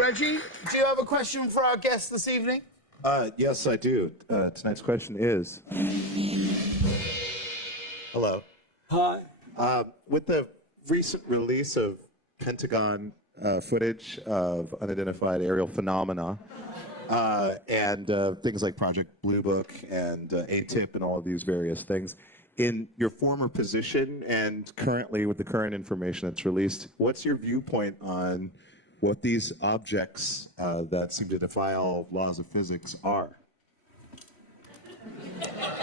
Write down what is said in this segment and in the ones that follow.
Reggie, do you have a question for our guest this evening? Yes, I do. Tonight's question is... Hello. Hi. With the recent release of Pentagon footage of unidentified aerial phenomena and things like Project Blue Book and ATIP and all of these various things, in your former position and currently with the current information that's released, what's your viewpoint on what these objects that seem to defy all laws of physics are?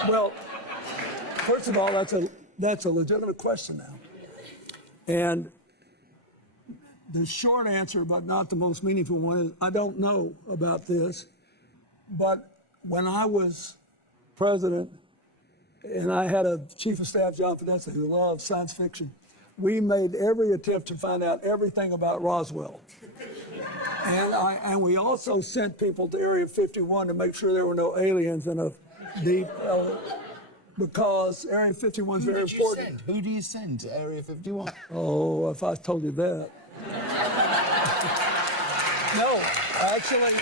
Well, first of all, that's a legitimate question now. And the short answer, but not the most meaningful one, is I don't know about this. But when I was president and I had a chief of staff, John Podesta, who loved science fiction, we made every attempt to find out everything about Roswell. And we also sent people to Area 51 to make sure there were no aliens in a deep, because Area 51 is very important. Who do you send to Area 51? Oh, if I told you that. No, actually,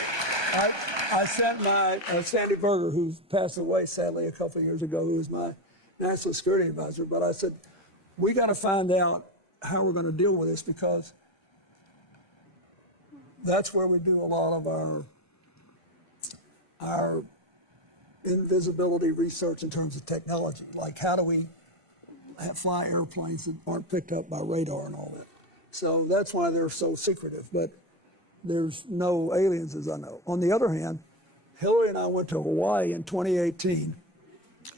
I sent my Sandy Berger, who passed away sadly a couple of years ago, who was my national security advisor, but I said, we got to find out how we're going to deal with this, because that's where we do a lot of our invisibility research in terms of technology. Like, how do we fly airplanes that aren't picked up by radar and all that? So that's why they're so secretive, but there's no aliens, as I know. On the other hand, Hillary and I went to Hawaii in 2018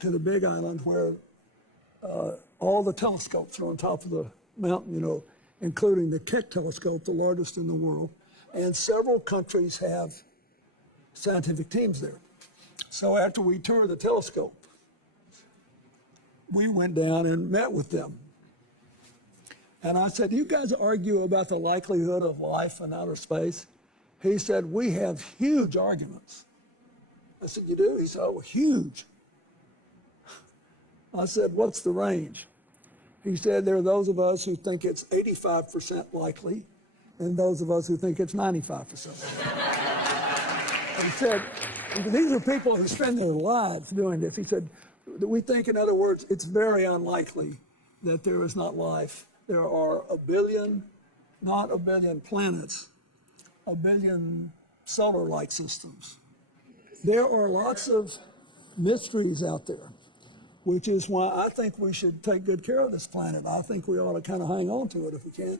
to the Big Island, where all the telescopes are on top of the mountain, you know, including the Keck telescope, the largest in the world. And several countries have scientific teams there. So after we toured the telescope, we went down and met with them. And I said, you guys argue about the likelihood of life in outer space? He said, we have huge arguments. I said, you do? He said, oh, huge. I said, what's the range? He said, there are those of us who think it's 85% likely, and those of us who think it's 95%. He said, these are people who spend their lives doing this. He said, we think, in other words, it's very unlikely that there is not life. There are a billion, not a billion planets, a billion solar-like systems. There are lots of mysteries out there, which is why I think we should take good care of this planet. I think we ought to kind of hang on to it if we can.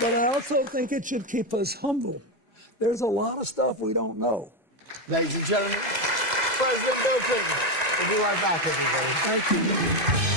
But I also think it should keep us humble. There's a lot of stuff we don't know. Ladies and gentlemen, President Bill Clinton. We'll be right back, everybody. Thank you.